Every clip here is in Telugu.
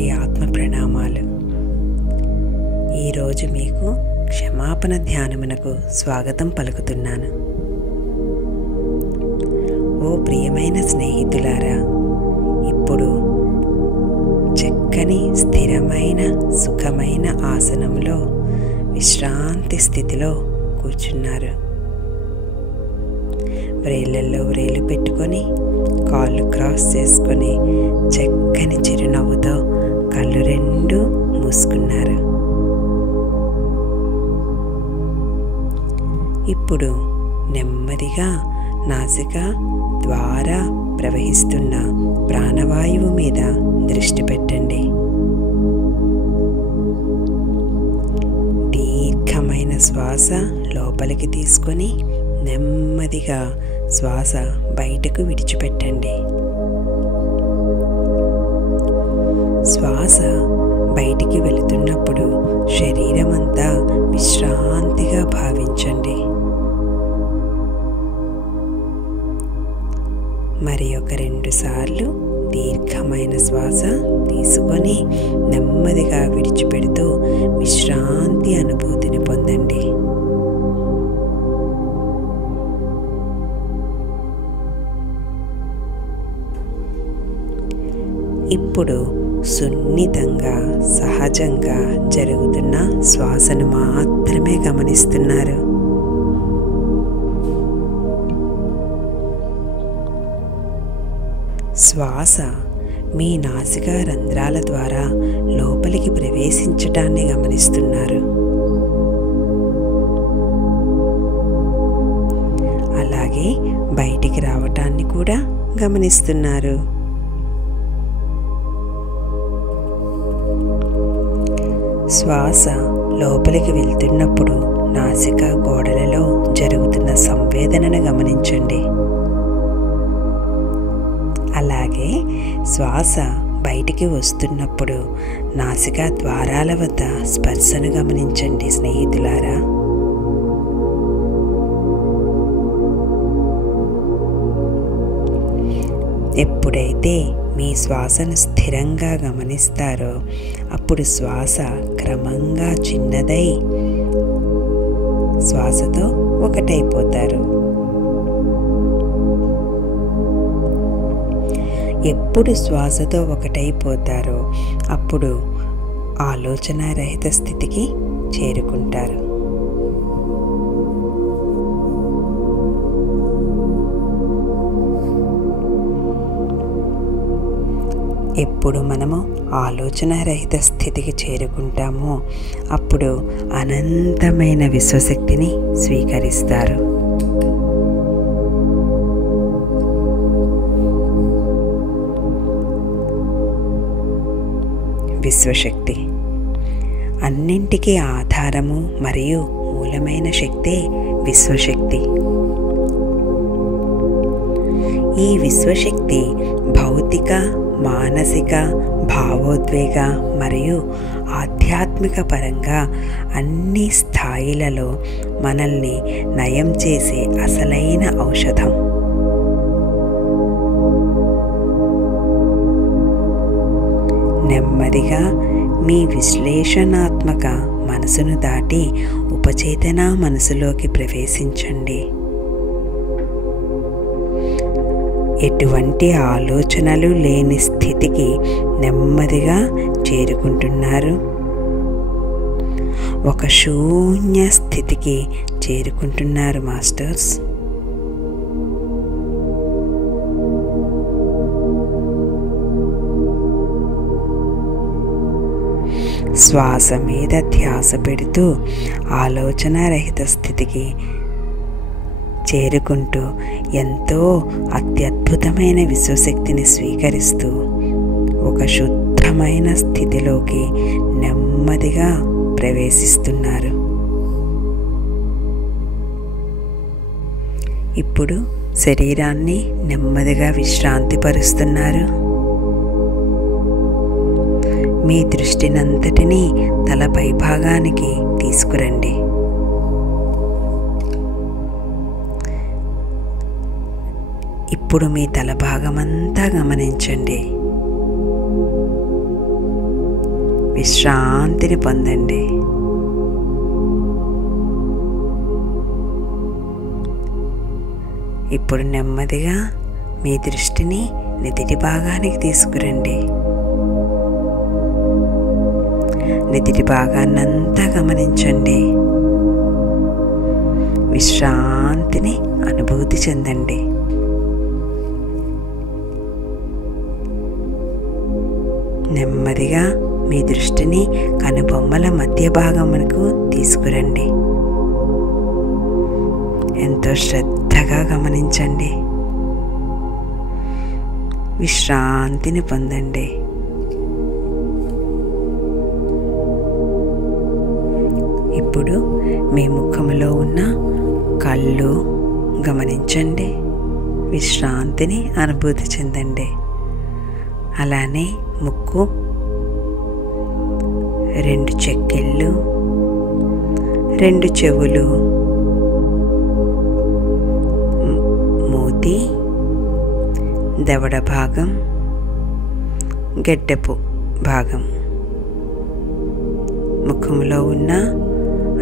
అందరికీ ఆత్మ ప్రణామాలు. ఈరోజు మీకు క్షమాపణ ధ్యానమునకు స్వాగతం పలుకుతున్నాను. ఓ ప్రియమైన స్నేహితులారా, ఇప్పుడు చక్కని స్థిరమైన సుఖమైన ఆసనంలో విశ్రాంతి స్థితిలో కూర్చున్నారు. వ్రేళ్ళల్లో వ్రేలు పెట్టుకొని కాళ్ళు క్రాస్ చేసుకొని చక్కని చిరునవ్వుతో కళ్ళు రెండు మూసుకున్నారు. ఇప్పుడు నెమ్మదిగా నాసిక ద్వారా ప్రవహిస్తున్న ప్రాణవాయువు మీద దృష్టి పెట్టండి. దీర్ఘమైన శ్వాస లోపలికి తీసుకొని నెమ్మదిగా శ్వాస బయటకు విడిచిపెట్టండి. శ్వాస బయటికి వెళుతున్నప్పుడు శరీరం అంతా విశ్రాంతిగా భావించండి. మరి ఒక 2 సార్లు దీర్ఘమైన శ్వాస తీసుకొని నెమ్మదిగా విడిచిపెడుతూ విశ్రాంతి అనుభూతిని పొందండి. ఇప్పుడు సున్నితంగా సహజంగా జరుగుతున్న శ్వాసను మాత్రమే గమనిస్తున్నారు. శ్వాస మీ నాసికా రంధ్రాల ద్వారా లోపలికి ప్రవేశించటాన్ని గమనిస్తున్నారు. అలాగే బయటికి రావటాన్ని కూడా గమనిస్తున్నారు. శ్వాస లోపలికి వెళ్తున్నప్పుడు నాసికా గోడలలో జరుగుతున్న సంవేదనను గమనించండి. అలాగే శ్వాస బయటికి వస్తున్నప్పుడు నాసికా ద్వారాల వద్ద స్పర్శను గమనించండి స్నేహితులారా. ఎప్పుడైతే మీ శ్వాసను స్థిరంగా గమనిస్తారో అప్పుడు శ్వాస క్రమంగా చిన్నదై శ్వాసతో ఒకటైపోతారు. ఎప్పుడు శ్వాసతో ఒకటైపోతారో అప్పుడు ఆలోచనారహిత స్థితికి చేరుకుంటారు. ఎప్పుడు మనము ఆలోచనారహిత స్థితికి చేరుకుంటామో అప్పుడు అనంతమైన విశ్వశక్తిని స్వీకరిస్తారు. విశ్వశక్తి అన్నింటికీ ఆధారము మరియు మూలమైన శక్తే విశ్వశక్తి. ఈ విశ్వశక్తి భౌతిక, మానసిక, భావోద్వేగ మరియు ఆధ్యాత్మిక పరంగా అన్ని స్థాయిలలో మనల్ని నయం చేసే అసలైన ఔషధం. నెమ్మదిగా మీ విశ్లేషణాత్మక మనసును దాటి ఉపచేతన మనసులోకి ప్రవేశించండి. ఎటువంటి ఆలోచనలు లేని స్థితికి నెమ్మదిగా చేరుకుంటున్నారు. ఒక శూన్య స్థితికి చేరుకుంటున్నారు మాస్టర్స్. శ్వాస మీద ధ్యాస పెడుతూ ఆలోచనారహిత స్థితికి చేరుకుంటూ ఎంతో అత్యద్భుతమైన విశ్వశక్తిని స్వీకరిస్తూ ఒక శుద్ధమైన స్థితిలోకి నెమ్మదిగా ప్రవేశిస్తున్నారు. ఇప్పుడు శరీరాన్ని నెమ్మదిగా విశ్రాంతిపరుస్తున్నారు. మీ దృష్టినంతటినీ తల పైభాగానికి తీసుకురండి. ఇప్పుడు మీ తల భాగమంతా గమనించండి. విశ్రాంతిని పొందండి. ఇప్పుడు నెమ్మదిగా మీ దృష్టిని నెతిటి భాగానికి తీసుకురండి. నెతిటి భాగాన్నంతా గమనించండి. విశ్రాంతిని అనుభూతి చెందండి. నెమ్మదిగా మీ దృష్టిని కనుబొమ్మల మధ్య భాగమునకు తీసుకురండి. ఎంతో శ్రద్ధగా గమనించండి. విశ్రాంతిని పొందండి. ఇప్పుడు మీ ముఖములో ఉన్న కళ్ళు గమనించండి. విశ్రాంతిని అనుభూతి చెందండి. అలానే ముక్కు, 2 చెక్కిళ్ళు, 2 చెవులు, మూతి, దవడ భాగం, గెడ్డపు భాగం, ముఖంలో ఉన్న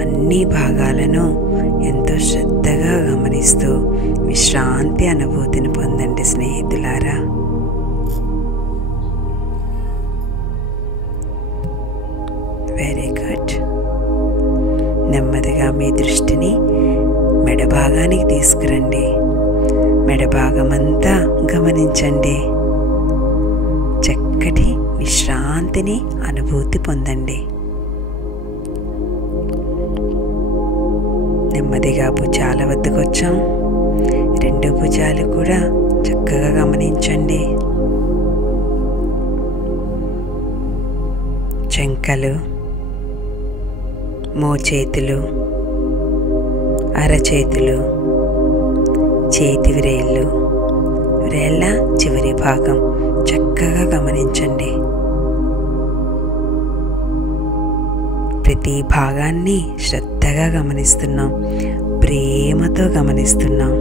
అన్ని భాగాలను ఎంతో శ్రద్ధగా గమనిస్తూ విశ్రాంతి అనుభూతిని పొందండి స్నేహితులారా. Very good. నెమ్మదిగా మీ దృష్టిని మెడ భాగానికి తీసుకురండి. మెడ భాగమంతా గమనించండి. చక్కటి విశ్రాంతిని అనుభూతి పొందండి. నెమ్మదిగా భుజాల వద్దకు వచ్చాం. 2 భుజాలు కూడా చక్కగా గమనించండి. చెంకలు, మోచేతులు, అరచేతులు, చేతి వ్రేళ్ళు, వ్రేళ్ళ చివరి భాగం చక్కగా గమనించండి. ప్రతి భాగాన్ని శ్రద్ధగా గమనిస్తున్నాం. ప్రేమతో గమనిస్తున్నాం.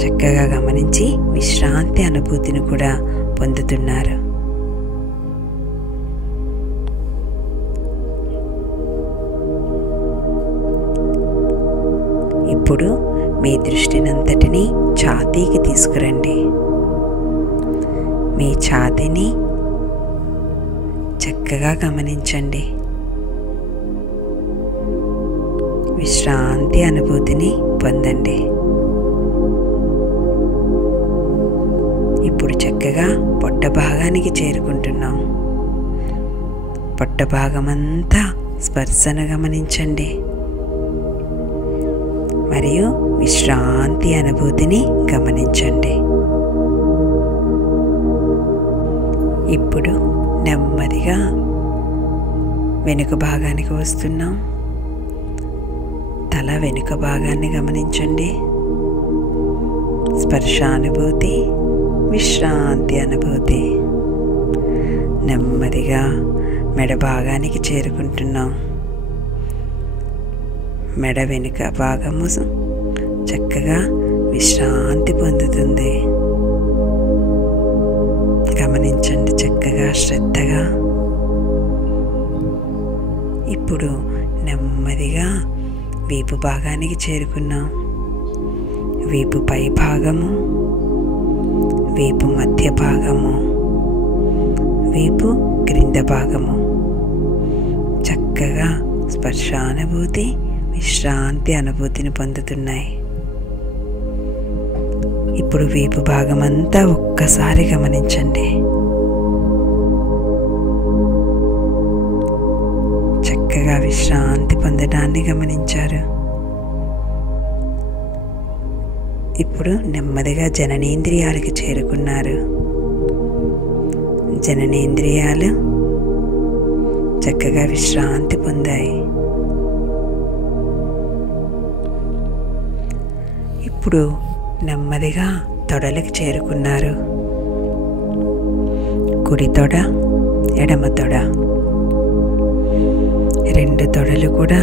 చక్కగా గమనించి విశ్రాంతి అనుభూతిని కూడా పొందుతున్నారు. ఇప్పుడు మీ దృష్టినంతటిని ఛాతీకి తీసుకురండి. మీ ఛాతీని చక్కగా గమనించండి. విశ్రాంతి అనుభూతిని పొందండి. ఇప్పుడు చక్కగా పొట్ట భాగానికి చేరుకుంటున్నాం. పొట్ట భాగమంతా స్పర్శను గమనించండి. మరియు విశ్రాంతి అనుభూతిని గమనించండి. ఇప్పుడు నెమ్మదిగా వెనుక భాగానికి వస్తున్నాం. తల వెనుక భాగాన్ని గమనించండి. స్పర్శానుభూతి, విశ్రాంతి అనుభూతి. నెమ్మదిగా మెడ భాగానికి చేరుకుంటున్నాం. మెడ వెనుక భాగము చక్కగా విశ్రాంతి పొందుతుంది. గమనించండి చక్కగా, శ్రద్ధగా. ఇప్పుడు నెమ్మదిగా వీపు భాగానికి చేరుకున్నాం. వీపు పై భాగము, వీపు మధ్య భాగము, వీపు క్రింద భాగము చక్కగా స్పర్శానుభూతి, విశ్రాంతి అనుభూతిని పొందుతున్నాయి. ఇప్పుడు వీపు భాగమంతా ఒక్కసారి గమనించండి. చక్కగా విశ్రాంతి పొందడాన్ని గమనించారు. ఇప్పుడు నెమ్మదిగా జననేంద్రియాలకి చేరుకున్నారు. జననేంద్రియాలు చక్కగా విశ్రాంతి పొందాయి. ఇప్పుడు నెమ్మదిగా తొడలకు చేరుకున్నారు. కుడి తొడ, ఎడమ తొడ, 2 తొడలు కూడా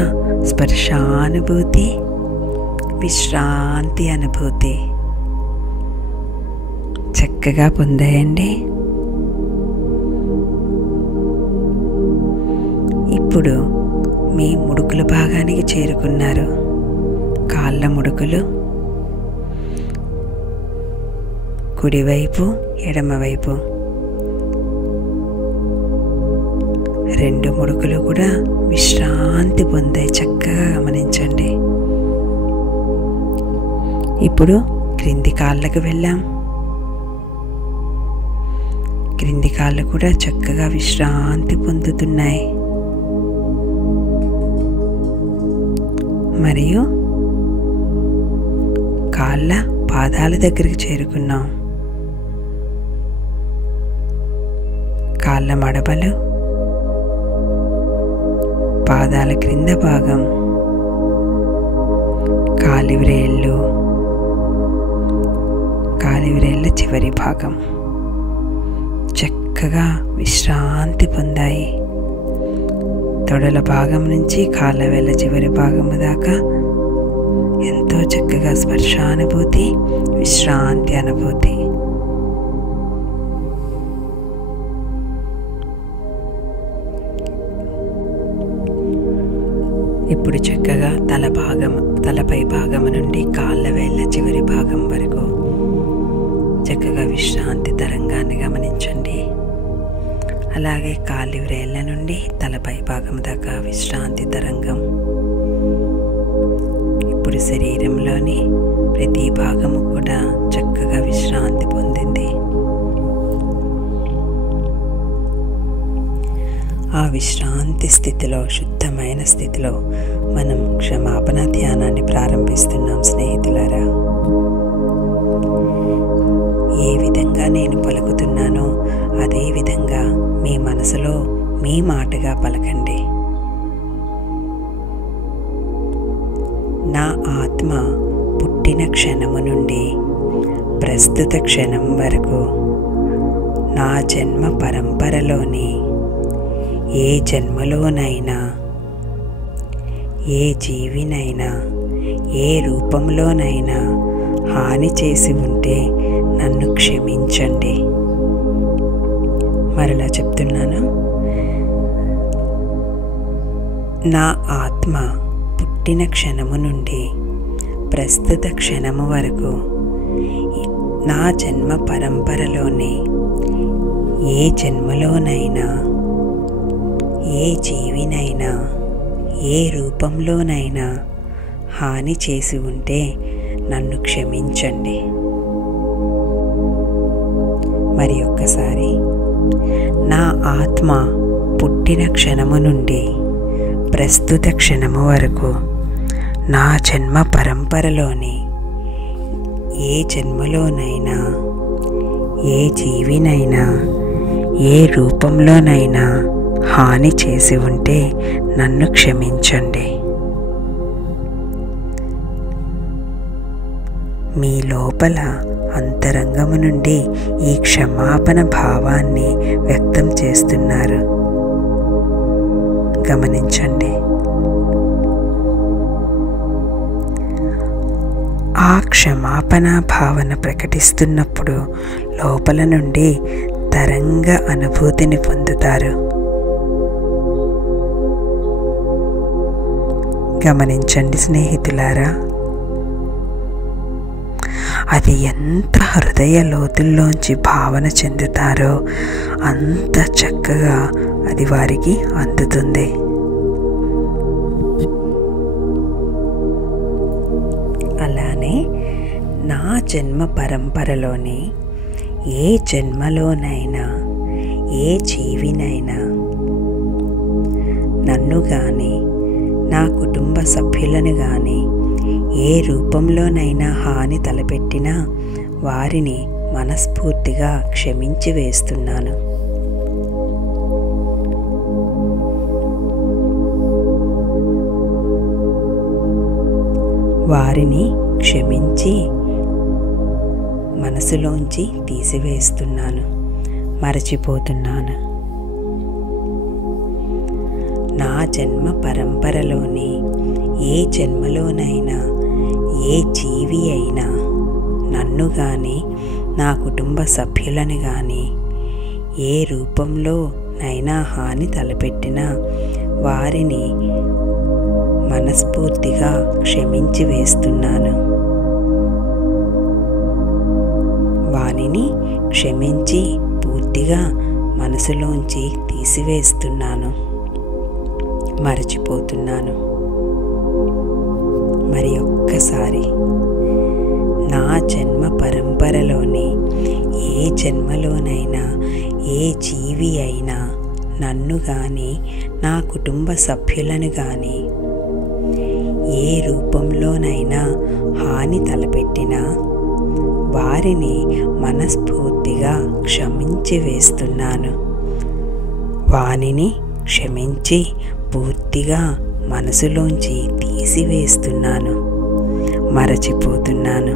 స్పర్శానుభూతి, విశ్రాంతి అనుభూతి చక్కగా పొందాయండి. ఇప్పుడు మీ ముడుకుల భాగానికి చేరుకున్నారు. కాళ్ళ ముడుకులు కుడివైపు, ఎడమవైపు 2 ముడుకులు కూడా విశ్రాంతి పొందాయి. చక్కగా గమనించండి. ఇప్పుడు క్రింది కాళ్ళకు వెళ్ళాం. క్రింది కాళ్ళు కూడా చక్కగా విశ్రాంతి పొందుతున్నాయి. మరియు కాళ్ళ పాదాల దగ్గరికి చేరుకున్నాం. కాళ్ళ మడమలు, పాదాల క్రింద భాగం, కాలివ్రేళ్ళు, కాలివ్రేళ్ళ చివరి భాగం చక్కగా విశ్రాంతి పొందాయి. తొడల భాగం నుంచి కాళ్ళ వేళ్ళ చివరి భాగము దాకా ఎంతో చక్కగా స్పర్శానుభూతి, విశ్రాంతి అనుభూతి. ఇప్పుడు చక్కగా తలపై భాగం నుండి కాళ్ళ వేళ్ళ చివరి భాగం వరకు చక్కగా విశ్రాంతి తరంగాన్ని గమనించండి. అలాగే కాలివ్రేళ్ళ నుండి తలపై భాగం దాకా విశ్రాంతి తరంగం. ఇప్పుడు శరీరంలోని ప్రతి భాగము కూడా చక్కగా విశ్రాంతి పొందింది. ఆ విశ్రాంతి స్థితిలో, శుద్ధమైన స్థితిలో మనం క్షమాపణ ధ్యానాన్ని ప్రారంభిస్తున్నాం. స్నేహితులారా, ఏ విధంగా నేను పలుకుతున్నానో అదే విధంగా మీ మనసులో మీ మాటగా పలకండి. నా ఆత్మ పుట్టిన క్షణము నుండి ప్రస్తుత క్షణం వరకు నా జన్మ పరంపరలోని ఏ జన్మలోనైనా, ఏ జీవినైనా, ఏ రూపంలోనైనా హాని చేసి ఉంటే నన్ను క్షమించండి. మరలా చెప్తున్నాను. నా ఆత్మ పుట్టిన క్షణము నుండి ప్రస్తుత క్షణము వరకు నా జన్మ పరంపరలోని ఏ జన్మలోనైనా, ఏ జీవినైనా, ఏ రూపంలోనైనా హాని చేసి ఉంటే నన్ను క్షమించండి. మరి ఒక్కసారి, నా ఆత్మ పుట్టిన క్షణము నుండి ప్రస్తుత క్షణము వరకు నా జన్మ పరంపరలోని ఏ జన్మలోనైనా, ఏ జీవినైనా, ఏ రూపంలోనైనా హాని చేసి ఉంటే నన్ను క్షమించండి. మీ లోపల అంతరంగము నుండి ఈ క్షమాపణ భావాన్ని వ్యక్తం చేస్తున్నారు. గమనించండి. ఆ క్షమాపణ భావన ప్రకటిస్తున్నప్పుడు లోపల నుండి తరంగ అనుభూతిని పొందుతారు. గమనించండి స్నేహితులారా, అది ఎంత హృదయ లోతుల్లోంచి భావన చెందుతారో అంత చక్కగా అది వారికి అందుతుంది. అలానే నా జన్మ పరంపరలోని ఏ జన్మలోనైనా, ఏ జీవినైనా నన్ను కానీ, నా కుటుంబ సభ్యులను కానీ ఏ రూపంలోనైనా హాని తలపెట్టినా వారిని మనస్ఫూర్తిగా క్షమించి వేస్తున్నాను. వారిని క్షమించి మనసులోంచి తీసివేస్తున్నాను, మరచిపోతున్నాను. నా జన్మ పరంపరలోని ఏ జన్మలోనైనా, ఏ జీవి అయినా నన్ను కానీ, నా కుటుంబ సభ్యులను కానీ ఏ రూపంలోనైనా హాని తలపెట్టినా వారిని మనస్ఫూర్తిగా క్షమించి వేస్తున్నాను. వానిని క్షమించి పూర్తిగా మనసులోంచి తీసివేస్తున్నాను, మరచిపోతున్నాను. మరి ఒక్కసారి నా జన్మ పరంపరలోని ఏ జన్మలోనైనా ఏ జీవి అయినా నన్ను కానీ నా కుటుంబ సభ్యులను కానీ ఏ రూపంలోనైనా హాని తలపెట్టినా వారిని మనస్ఫూర్తిగా క్షమించి వేస్తున్నాను. వానిని క్షమించి పూర్తిగా మనసులోంచి తీసివేస్తున్నాను, మరచిపోతున్నాను.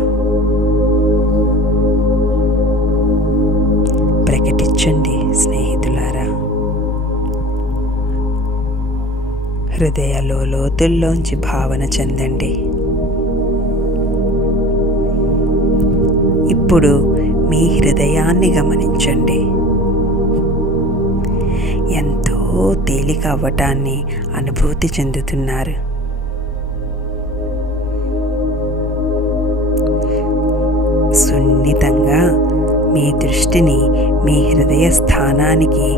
ప్రకటించండి స్నేహితులారా. హృదయలో లోతుల్లోంచి భావన చెందండి. ఇప్పుడు మీ హృదయాన్ని గమనించండి. ఎంతో తేలిక అవ్వటాన్ని అనుభూతి చెందుతున్నారు. సున్నితంగా మీ దృష్టిని మీ హృదయ స్థానానికి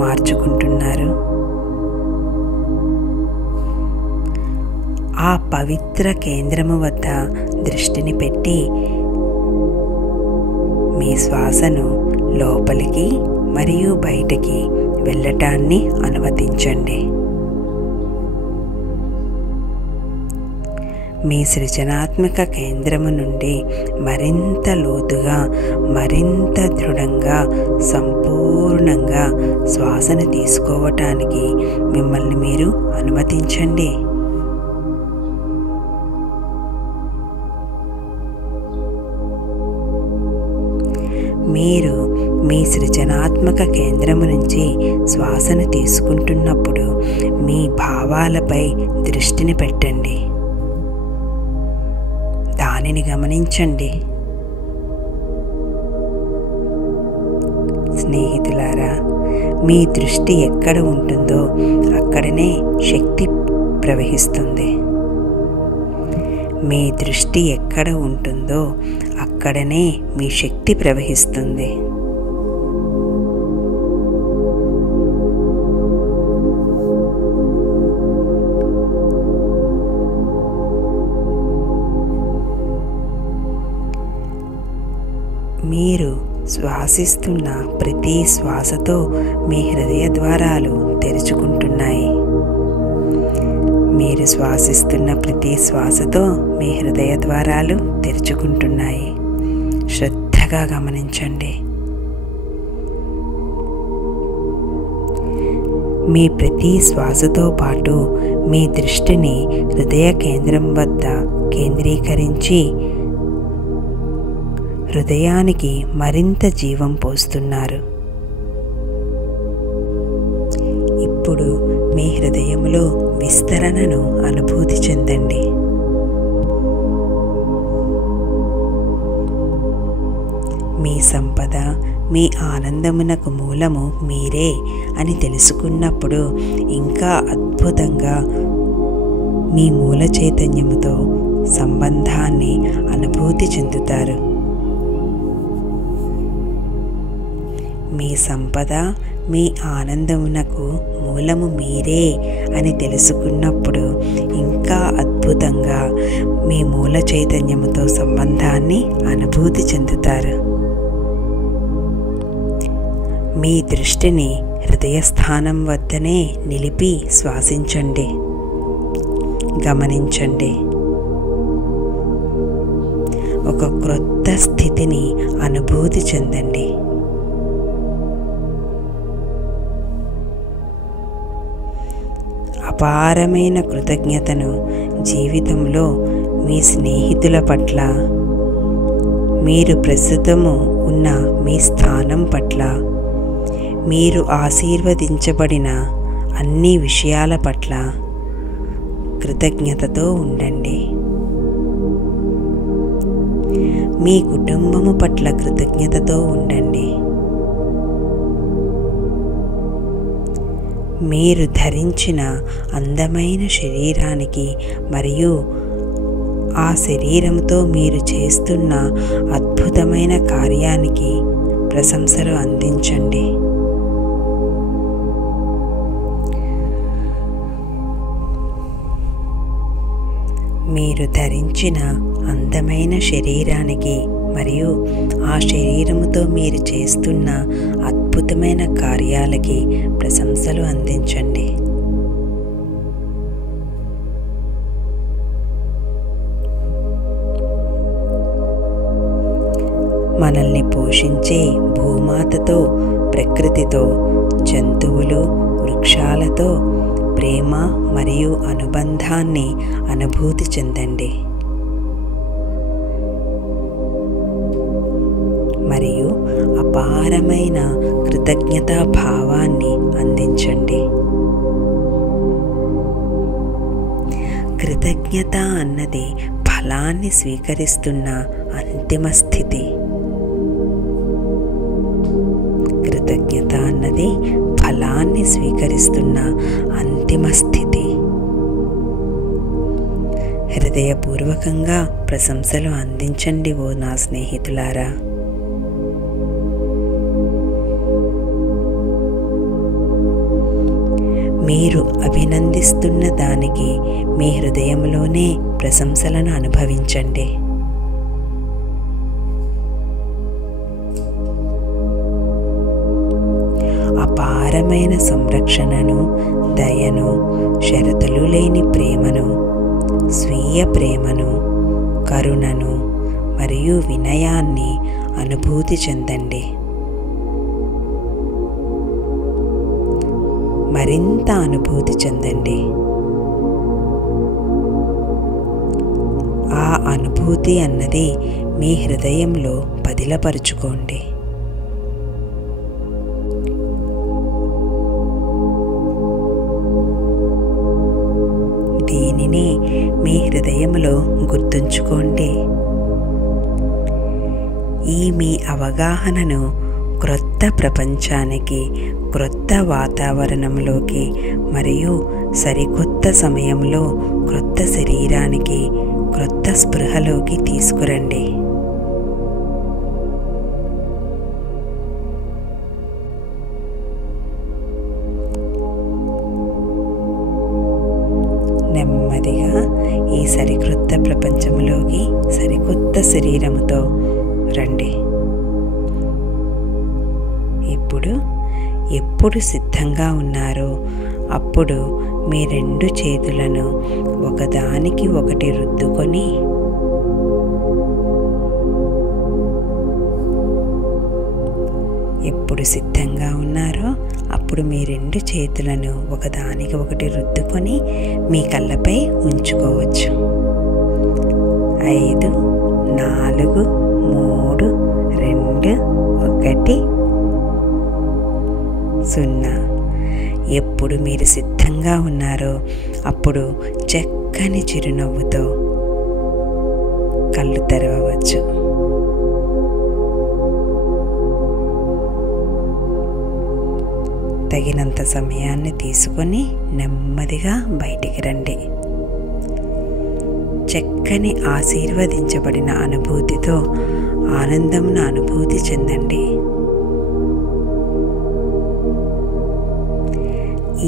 మార్చుకుంటున్నారు. ఆ పవిత్ర కేంద్రము వద్ద దృష్టిని పెట్టి మీ శ్వాసను లోపలికి మరియు బయటికి వెళ్ళటాన్ని అనుమతించండి. మీ సృజనాత్మక కేంద్రము నుండి మరింత లోతుగా, మరింత దృఢంగా, సంపూర్ణంగా శ్వాసను తీసుకోవటానికి మిమ్మల్ని మీరు అనుమతించండి. మీరు మీ సృజనాత్మక కేంద్రము నుంచి శ్వాసను తీసుకుంటున్నప్పుడు మీ భావాలపై దృష్టిని పెట్టండి. దానిని గమనించండి. స్నేహితులారా, మీ దృష్టి ఎక్కడ ఉంటుందో అక్కడనే శక్తి ప్రవహిస్తుంది. మీ దృష్టి ఎక్కడ ఉంటుందో అక్కడనే మీ శక్తి ప్రవహిస్తుంది. మీరు శ్వాసిస్తున్న ప్రతి శ్వాసతో మీ హృదయ ద్వారాలు తెరుచుకుంటున్నాయి. మీరు శ్వాసిస్తున్న ప్రతి శ్వాసతో మీ హృదయ ద్వారాలు తెరుచుకుంటున్నాయి. శ్రద్ధగా గమనించండి. మీ ప్రతి శ్వాసతో పాటు మీ దృష్టిని హృదయ కేంద్రం వద్ద కేంద్రీకరించి హృదయానికి మరింత జీవం పోస్తున్నారు. ఇప్పుడు మీ హృదయంలో విస్తరణను అనుభూతి చెందండి. మీ సంపద, మీ ఆనందమునకు మూలము మీరే అని తెలుసుకున్నప్పుడు ఇంకా అద్భుతంగా మీ మూల చైతన్యముతో సంబంధాన్ని అనుభూతి చెందుతారు. మీ సంపద, మీ ఆనందమునకు మూలము మీరే అని తెలుసుకున్నప్పుడు ఇంకా అద్భుతంగా మీ మూల చైతన్యముతో సంబంధాన్ని అనుభూతి చెందుతారు. మీ దృష్టిని హృదయస్థానం వద్దనే నిలిపి శ్వాసించండి, గమనించండి. ఒక క్రొత్త స్థితిని అనుభూతి చెందండి. అపారమైన కృతజ్ఞతను జీవితంలో మీ స్నేహితుల పట్ల, మీరు ప్రస్తుతము ఉన్న మీ స్థానం పట్ల, మీరు ఆశీర్వదించబడిన అన్ని విషయాల పట్ల కృతజ్ఞతతో ఉండండి. మీ కుటుంబము పట్ల కృతజ్ఞతతో ఉండండి. మీరు ధరించిన అందమైన శరీరానికి మరియు ఆ శరీరంతో మీరు చేస్తున్న అద్భుతమైన కార్యానికి ప్రశంసలు అందించండి. మీరు ధరించిన అందమైన శరీరానికి మరియు ఆ శరీరముతో మీరు చేస్తున్న అద్భుతమైన కార్యాలకి ప్రశంసలు అందించండి. మనల్ని పోషించే భూమాతతో, ప్రకృతితో, జంతువులు, వృక్షాలతో ప్రేమ మరియు అనుబంధాన్ని అనుభూతి చెందండి. మరియు అపారమైన కృతజ్ఞతా భావాన్ని అందించండి. కృతజ్ఞత అన్నది ఫలాన్ని స్వీకరిస్తున్న అంతిమ స్థితి. కృతజ్ఞత అన్నది ఫలాన్ని స్వీకరిస్తున్న అంతిమ స్థితి. హృదయపూర్వకంగా ప్రశంసలు అందించండి ఓ నా స్నేహితులారా. మీరు అభినందిస్తున్న దానికి మీ హృదయంలోనే ప్రశంసలను అనుభవించండి. అపారమైన సంరక్షణను, దయను, షరతులు లేని ప్రేమను, స్వీయ ప్రేమను, కరుణను మరియు వినయాన్ని అనుభూతి చెందండి. మరింత అనుభూతి చెందండి. ఆ అనుభూతి అన్నది మీ హృదయంలో పదిలపరుచుకోండి. దీనిని మీ హృదయంలో గుర్తుంచుకోండి. ఈ మీ అవగాహనను క్రొత్త ప్రపంచానికి, క్రొత్త వాతావరణంలోకి మరియు సరికొత్త సమయంలో క్రొత్త శరీరానికి, క్రొత్త స్పృహలోకి తీసుకురండి. నెమ్మదిగా ఈ సరికొత్త ప్రపంచంలోకి సరికొత్త శరీరముతో రండి. ఇప్పుడు ఎప్పుడు సిద్ధంగా ఉన్నారో అప్పుడు మీ రెండు చేతులను ఒకదానికి ఒకటి రుద్దుకొని ఎప్పుడు సిద్ధంగా ఉన్నారో అప్పుడు మీ రెండు చేతులను ఒకదానికి ఒకటి రుద్దుకొని మీ కళ్ళపై ఉంచుకోవచ్చు. 5, 4, 3, 2, 1, 0. ఎప్పుడు మీరు సిద్ధంగా ఉన్నారో అప్పుడు చక్కని చిరునవ్వుతో కళ్ళు తెరవవచ్చు. తగినంత సమయాన్ని తీసుకొని నెమ్మదిగా బయటికి రండి. చక్కని ఆశీర్వదించబడిన అనుభూతితో ఆనందమును అనుభూతి చెందండి.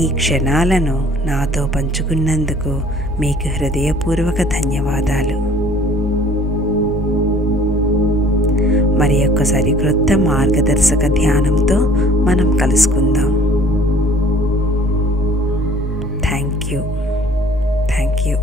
ఈ క్షణాలను నాతో పంచుకున్నందుకు మీకు హృదయపూర్వక ధన్యవాదాలు. మరి యొక్క సరికొత్త మార్గదర్శక ధ్యానంతో మనం కలుసుకుందాం. Thank you.